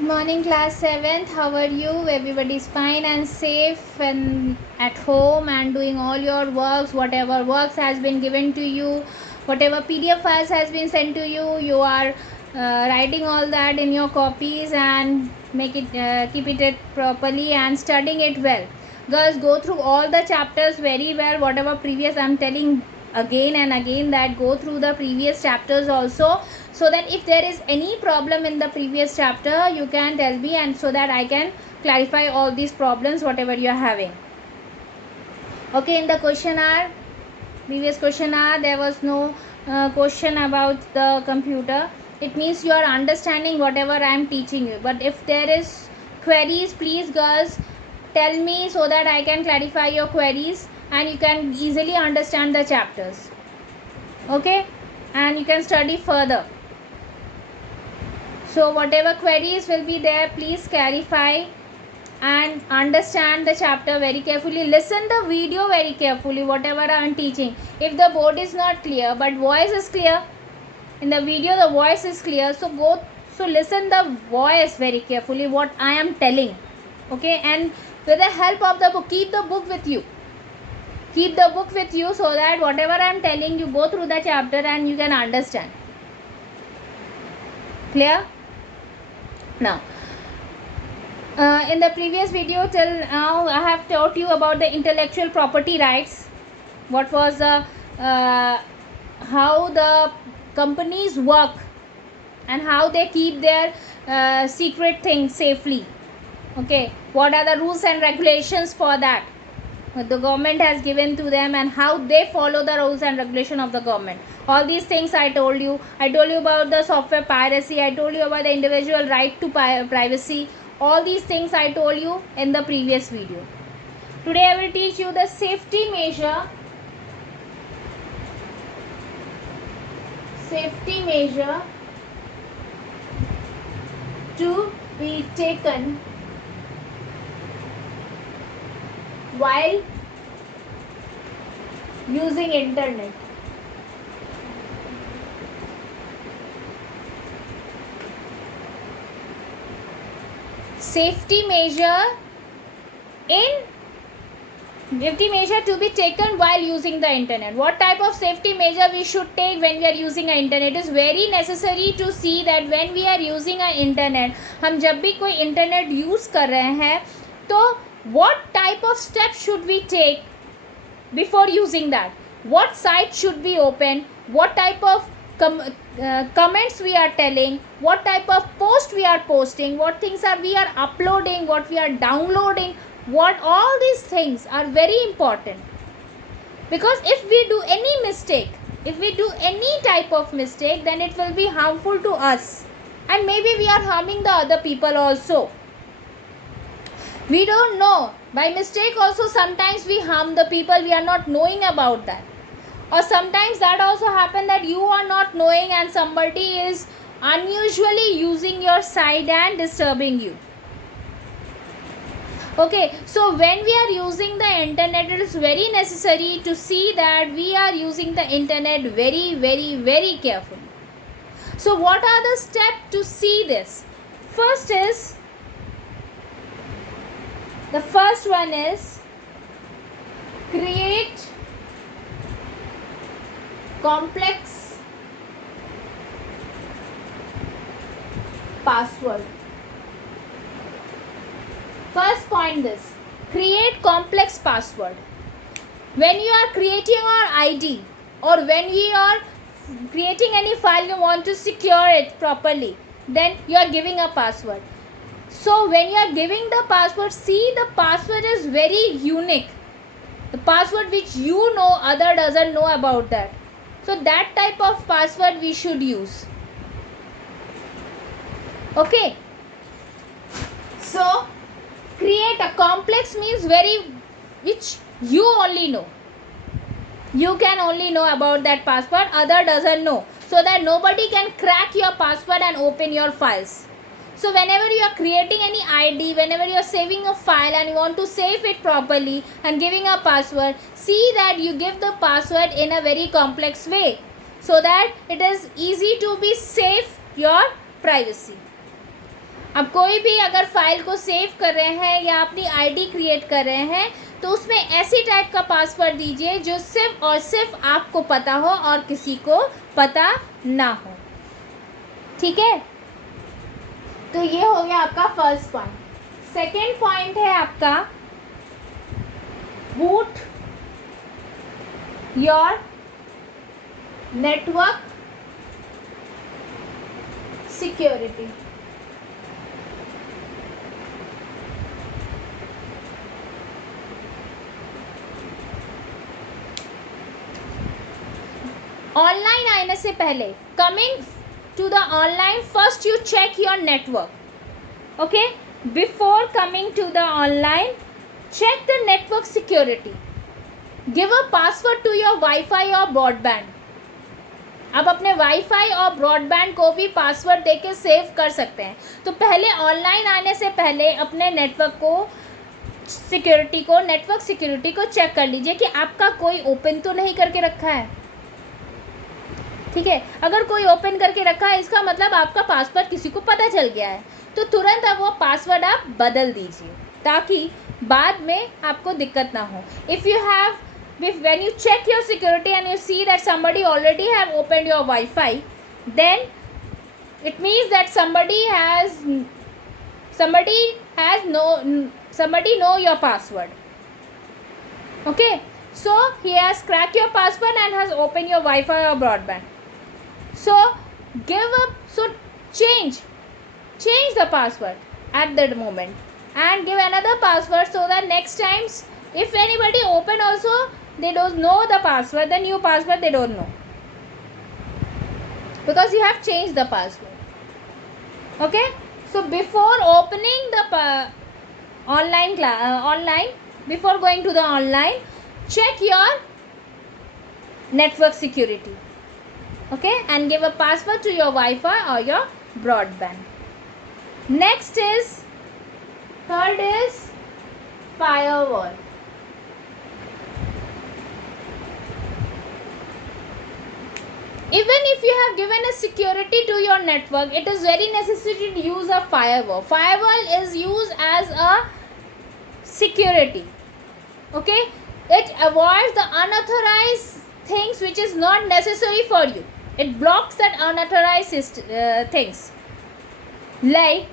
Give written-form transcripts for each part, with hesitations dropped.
Morning class 7th, how are you? Everybody's fine and safe and at home and doing all your works, whatever works has been given to you, whatever PDF files has been sent to you, you are writing all that in your copies and keep it properly and studying it well. Girls, go through all the chapters very well, whatever previous I'm telling again and again, that go through the previous chapters also, so that if there is any problem in the previous chapter you can tell me, and so that I can clarify all these problems whatever you are having. Okay, in the questionnaire, previous questionnaire, there was no question about the computer. It means you are understanding whatever I am teaching you, but if there is queries, please girls tell me so that I can clarify your queries and you can easily understand the chapters. Okay, and you can study further. So whatever queries will be there, please clarify and understand the chapter very carefully. Listen the video very carefully, whatever I am teaching. If the board is not clear but voice is clear, in the video the voice is clear, so listen the voice very carefully what I am telling. Okay, and with the help of the book, keep the book with you. Keep the book with you so that whatever I am telling you, go through the chapter and you can understand. Clear? Now, in the previous video till now I have taught you about the intellectual property rights. What was the how the companies work and how they keep their secret things safely. Okay, what are the rules and regulations for that what the government has given to them, and how they follow the rules and regulation of the government. All these things I told you. I told you about the software piracy. I told you about the individual right to privacy. All these things I told you in the previous video. Today I will teach you the safety measure to be taken while using internet. Safety measure to be taken while using the internet. What type of safety measure we should take when we are using a internet? It is very necessary to see that when we are using a internet, हम जब भी कोई internet use कर रहे हैं, तो what type of steps should we take before using that? What site should be open? What type of comments we are telling? What type of post we are posting? What things are we are uploading? What we are downloading? What all these things are very important, because if we do any mistake, if we do any type of mistake, then it will be harmful to us, and maybe we are harming the other people also. We don't know, by mistake also sometimes we harm the people, we are not knowing about that. Or sometimes that also happen that you are not knowing and somebody is unusually using your site and disturbing you. Okay, so when we are using the internet, it is very necessary to see that we are using the internet very, very, very carefully. So what are the steps to see this? The first one is create complex password. First point, this create complex password. When you are creating your ID or when you are creating any file, you want to secure it properly, then you are giving a password. So when you are giving the password, see the password is very unique. The password which you know, other doesn't know about that. So that type of password we should use. Okay. So create a complex means which you only know. You can only know about that password, other doesn't know, so that nobody can crack your password and open your files. So whenever you are creating any ID, whenever you are saving a file and you want to save it properly and giving a password, see that you give the password in a very complex way, so that it is easy to be safe your privacy. अब कोई भी अगर file को save कर रहे हैं या अपनी आईडी क्रिएट कर रहे हैं तो उसमें ऐसी टाइप का पासवर्ड दीजिए जो सिर्फ और सिर्फ आपको पता हो और किसी को पता ना हो, ठीक है। तो ये हो गया आपका फर्स्ट पॉइंट। सेकेंड पॉइंट है आपका boot your network security. Online आने से पहले, coming to the online, first you check your network, okay. Before coming to the online, check the network security. Give a password to your Wi-Fi or broadband. आप अपने wifi और broadband को भी password देके save कर सकते हैं। तो पहले ऑनलाइन आने से पहले अपने नेटवर्क सिक्योरिटी को चेक कर लीजिए कि आपका कोई ओपन तो नहीं करके रखा है, ठीक है। अगर कोई ओपन करके रखा है इसका मतलब आपका पासवर्ड किसी को पता चल गया है, तो तुरंत अब वो पासवर्ड आप बदल दीजिए ताकि बाद में आपको दिक्कत ना हो। If you have, when you check your security and you see that somebody already have opened your Wi-Fi, then it means that somebody know your password, okay. So he has cracked your password and has opened your Wi-Fi or broadband. So change the password at that moment and give another password so that next times if anybody open also they don't know the password, the new password they don't know, because you have changed the password, okay. So before opening the online, before going to the online, check your network security, okay, and give a password to your Wi-Fi or your broadband. Next is, third is firewall. Even if you have given a security to your network, it is very necessary to use a firewall. Firewall is used as a security, okay. It avoids the unauthorized things which is not necessary for you. It blocks that unauthorized things. Like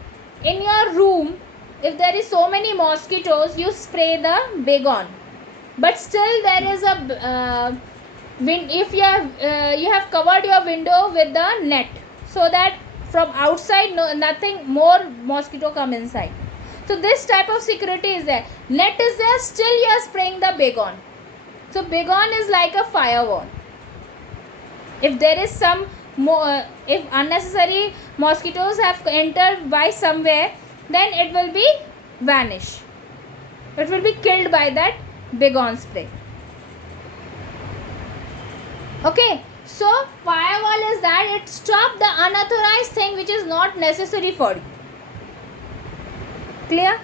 in your room, if there is so many mosquitoes, you spray the Baygon, but still there is a if you have covered your window with the net so that from outside nothing more mosquito come inside. So this type of security is there. Net is there, still you are spraying the Baygon. So Baygon is like a firewall. If there is some more, if unnecessary mosquitoes have entered by somewhere, then it will be vanish. It will be killed by that Baygon spray. Okay, so firewall is that it stops the unauthorized thing which is not necessary for you. Clear?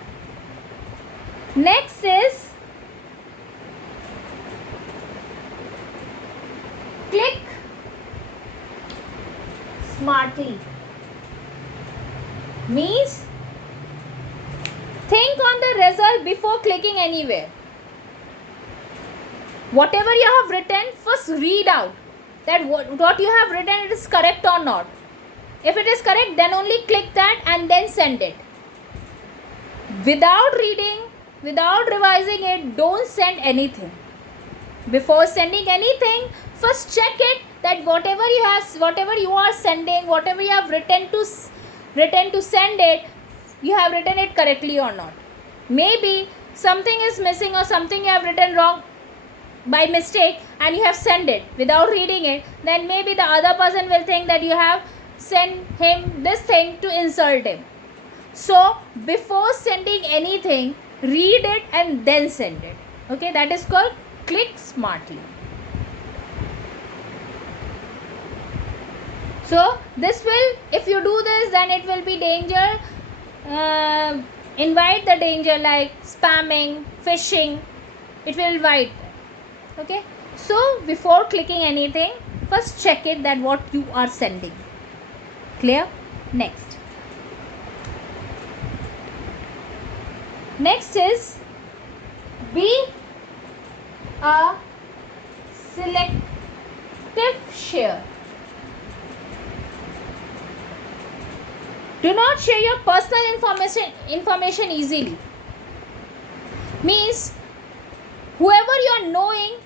Next is click smartly. Means think on the result before clicking anywhere. Whatever you have written, first read out that what you have written it is correct or not. If it is correct, then only click that and then send it. Without reading, without revising it, don't send anything. Before sending anything, first check it that whatever you are sending, whatever you have written to send it, you have written it correctly or not. Maybe something is missing or something you have written wrong by mistake and you have sent it without reading it, then maybe the other person will think that you have sent him this thing to insult him. So before sending anything, read it and then send it. Okay, that is called click smartly. So this will, if you do this, then it will be danger, invite the danger like spamming, phishing, it will invite. Okay, so before clicking anything, first check it that what you are sending. Clear? Next, Next is be a selective share. Do not share your personal information easily. Means whoever you are knowing,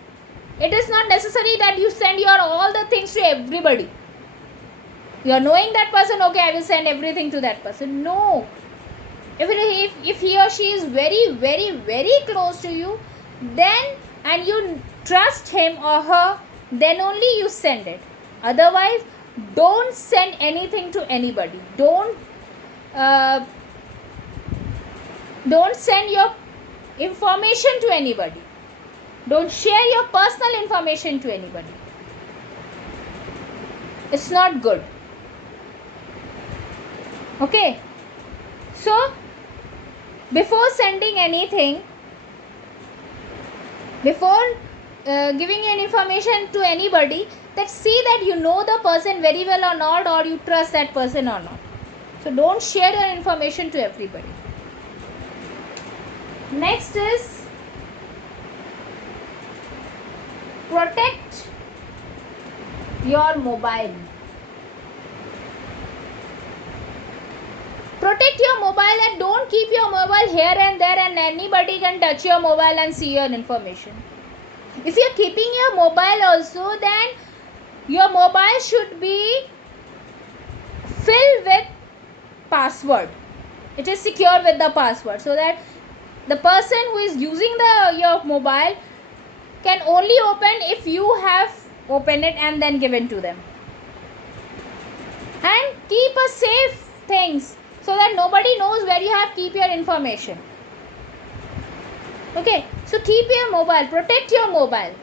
it is not necessary that you send your all the things to everybody. You are knowing that person, okay, I will send everything to that person. No. If he or she is very, very, very close to you, then, and you trust him or her, then only you send it. Otherwise, don't send anything to anybody. Don't send your information to anybody. Don't share your personal information to anybody. It's not good. Okay. So, before sending anything, before giving any information to anybody, that see that you know the person very well or not, or you trust that person or not. So don't share your information to everybody. Next is protect your mobile. Protect your mobile and don't keep your mobile here and there, and anybody can touch your mobile and see your information. If you are keeping your mobile also, then your mobile should be filled with password. It is secure with the password, so that the person who is using your mobile can only open if you have opened it and then given to them. And keep a safe things, so that nobody knows where you have keep your information. Okay, so keep your mobile, protect your mobile.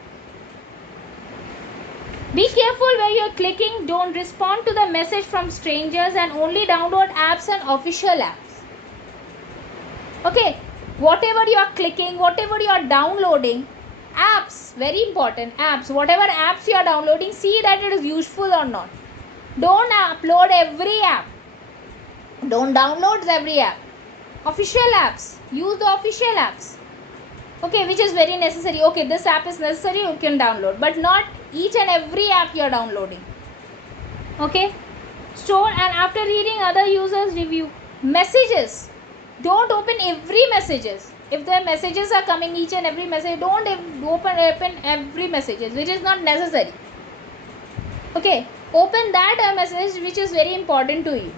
Be careful where you are clicking. Don't respond to the message from strangers, and only download apps and official apps. Okay, whatever you are clicking, whatever you are downloading, apps, very important, apps, whatever apps you are downloading, see that it is useful or not. Don't upload every app. Don't download every app. Official apps, use the official apps. Okay, which is very necessary. Okay, this app is necessary, you can download, but not each and every app you are downloading. Okay, store and after reading other users review. Messages, don't open every messages. If the messages are coming, each and every message, don't open every messages, which is not necessary. Okay, open that message which is very important to you.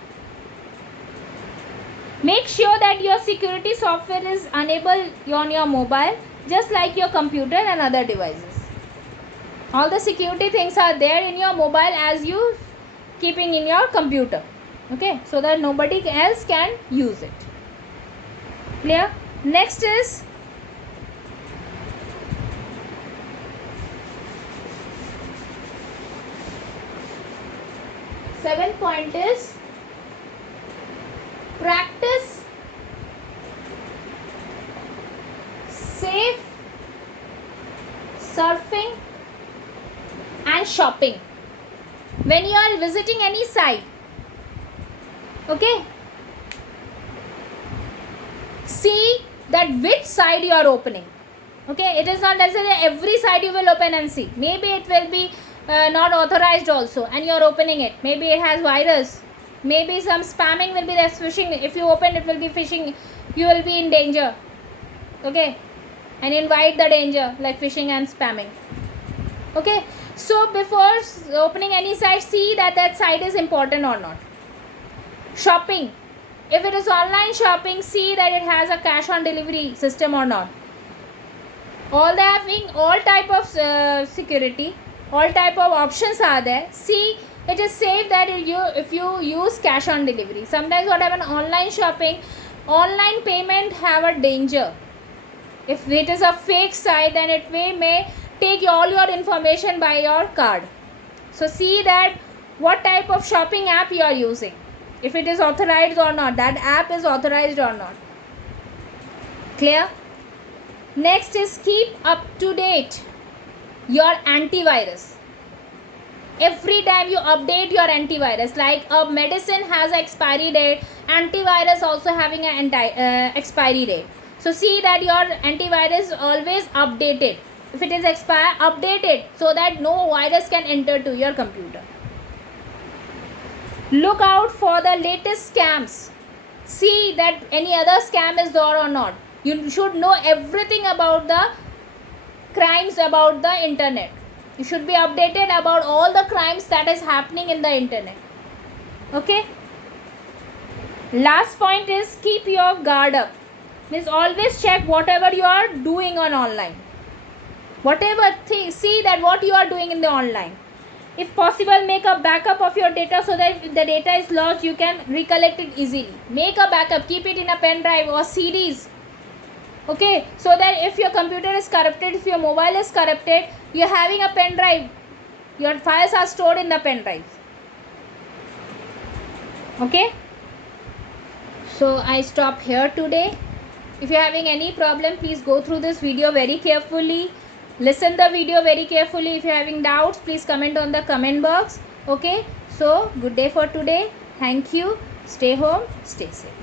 Make sure that your security software is enabled on your mobile, just like your computer and other devices. All the security things are there in your mobile as you keeping in your computer. Okay, so that nobody else can use it. Clear? Next is seventh point is practice safe surfing and shopping when you are visiting any site. Okay, see that which side you are opening. Okay, it is not necessary every side you will open and see. Maybe it will be not authorized also, and you are opening it. Maybe it has virus. Maybe some spamming will be there, phishing. If you open it will be phishing, you will be in danger. Okay, and invite the danger like phishing and spamming. Okay, so before opening any site, see that that site is important or not. Shopping, if it is online shopping, see that it has a cash on delivery system or not. All having all type of security, all type of options are there. See it is safe that if you use cash on delivery. Sometimes what happen, online shopping, online payment have a danger. If it is a fake site, then it may take all your information by your card. So see that what type of shopping app you are using, if it is authorized or not, that app is authorized or not. Clear? Next is keep up to date your antivirus. Every time you update your antivirus, like a medicine has an expiry date, antivirus also having an expiry date. So see that your antivirus is always updated. If it is expired, update it so that no virus can enter to your computer. Look out for the latest scams. See that any other scam is there or not. You should know everything about the crimes about the internet. You should be updated about all the crimes that is happening in the internet. Okay. Last point is keep your guard up. Means always check whatever you are doing on online. Whatever thing, see that what you are doing in the online. If possible, make a backup of your data so that if the data is lost, you can recollect it easily. Make a backup, keep it in a pen drive or CDs. Okay, so that if your computer is corrupted, if your mobile is corrupted, you are having a pen drive. Your files are stored in the pen drive. Okay. So I stop here today. If you are having any problem, please go through this video very carefully. Listen the video very carefully. If you are having doubts, please comment on the comment box. Okay. So good day for today. Thank you. Stay home. Stay safe.